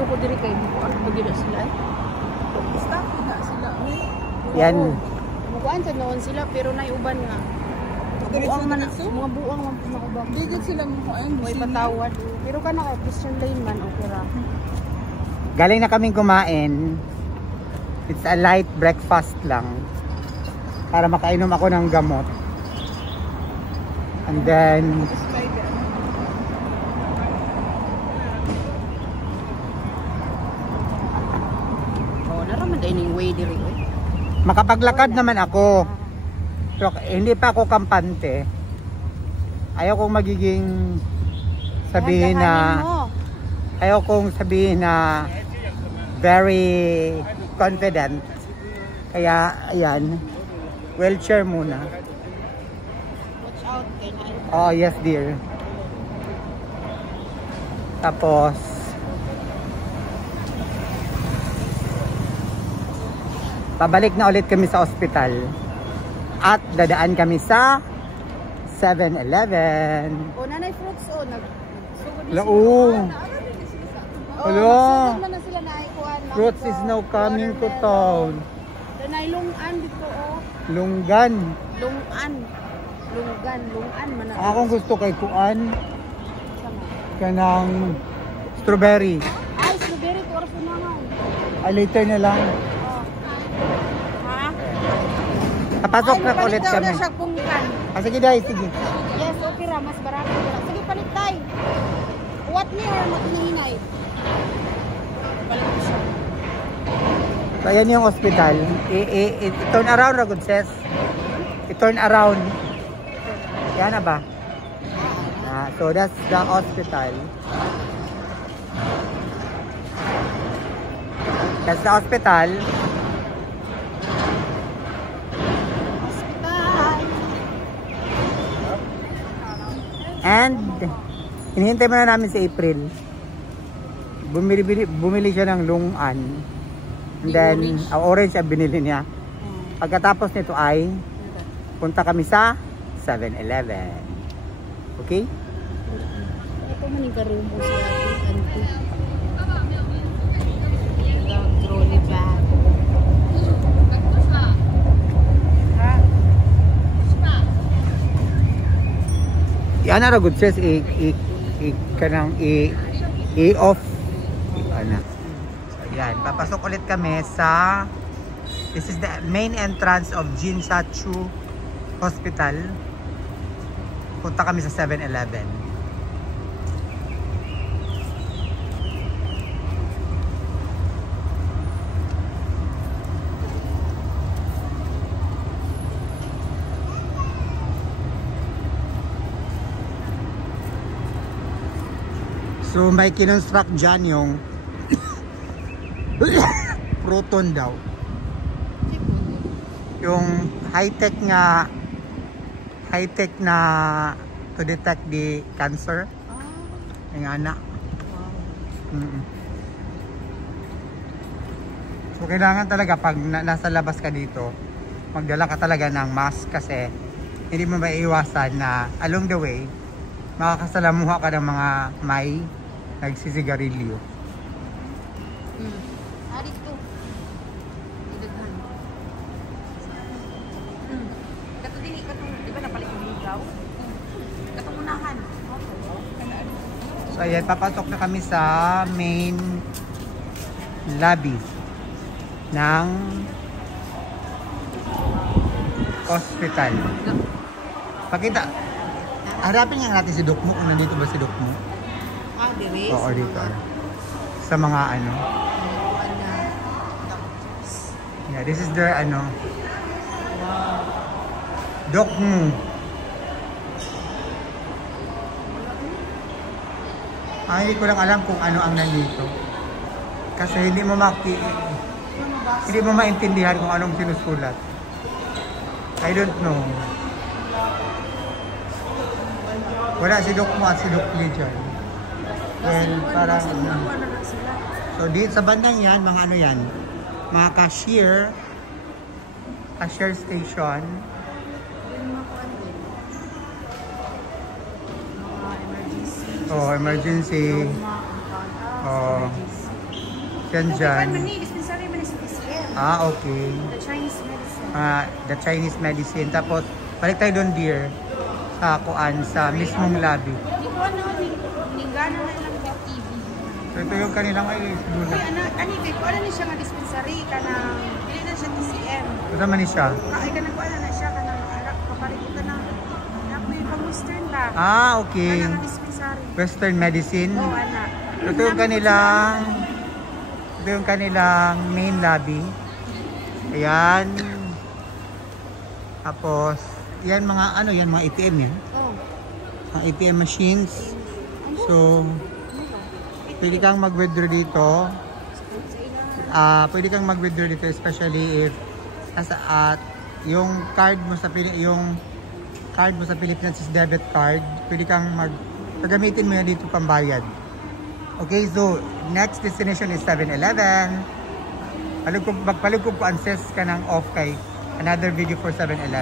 Ilo ko diri kay mo ano ba gila sila eh. Stop na sila. Yan. Mukuan sa noon sila pero naiuban nga. Buang man mga buang man pinakubang. Dito sila mo ay may patawad. Pero kana kay Christian Lane man okay ra. Galing na kaming kumain. It's a light breakfast lang. Para makainom ako ng gamot. And then way diri eh. Makapaglakad naman ako. So, hindi pa ako kampante. Ayaw kong magiging sabihin na ayaw kong sabihin na very confident. Kaya ayan, wheelchair muna. Watch out kay na. Oh, yes dear. Tapos pabalik na ulit kami sa ospital at dadaan kami sa 7-Eleven. O nanay fruits o Lao. Hello. Man na sila naikuan. Fruits is now coming to town. Nanay lungan dito o. Lunggan. Lungan man na. Akong gusto kay kuan. Kanang strawberry. Ay, strawberry to oras na. Ay, later na lang. Papasok na ulit kami. Sige dahil, sige. Yes, okay ra. Mas barato. Sige, palit tayo. What me or matinihinay? Palit ko siya. So, ayan yung hospital. I-turn around, Ragod says. I-turn around. Yan na ba? So, that's the hospital. That's the hospital. And hinihintay mo na namin si April. Bumili siya ng lungan. And then orange ang binili niya. Pagkatapos nito ay punta kami sa 7-Eleven. Okay? Ito man yung karumo sa auntie. Trolley bag. Yan na good says i-off. Ano. So yan, papasok ulit kami sa this is the main entrance of Jinsatsu Hospital. Punta kami sa 7-Eleven. So may kinonstruct dyan yung proton daw. Yung high-tech na to detect the cancer. Yung anak. So kailangan talaga pag nasa labas ka dito, magdala ka talaga ng mask kasi hindi mo maiiwasan na along the way makakasalamuha ka ng mga may nagsisigarilyo. Aris ko. Idaghan. Kato din ikatong, di ba napalit yung ligaw? Katong unahan. So ayan, papasok na kami sa main lobby ng hospital. Pakita. Harapin nga natin si Doc Mo. Kung nandito ba si Doc Mo? Diri? Oo, dito. Sa mga ano. Yeah, this is their ano. Doc Mo. Ay, hindi ko lang alam kung ano ang nandito. Kasi hindi mo maintindihan kung anong sinusulat. I don't know. Wala si Doc Mo at si Doc Lee dyan. Well, parang so dito sa bandang yan, mga ano yan, mga cashier station. Oh, emergency. Oh, Yan dyan. Dispensary man is TCM. Okay. The Chinese medicine. The Chinese medicine. Tapos, balik tayo doon, dear. Sa kuan, sa mismong lobby. Di ko ano, ningana na lang sa TV. So, ito yung kanilang ay siguro. Ani, ko ano ni siya nga dispensary, kanang, hindi na siya TCM. Ito naman ni siya. Ay, kanang ko ano na siya, kanang, kapalit ka na, may pang-western ba? Okay. Kanang dispensary. Western medicine. Oo, anak. Ito yung kanilang main lobby. Ayan. Tapos, yan mga ano, yan mga ATM yan. Oh. Mga ATM machines. So, pwede kang mag-withdraw dito. Pwede kang mag-withdraw dito especially if yung card mo sa Pilipinas is debit card. Pwede kang gagamitin mo yan dito pambayad. Okay, so next destination is 7-Eleven. Magpalugkog po access ka ng off kay another video for 7-Eleven.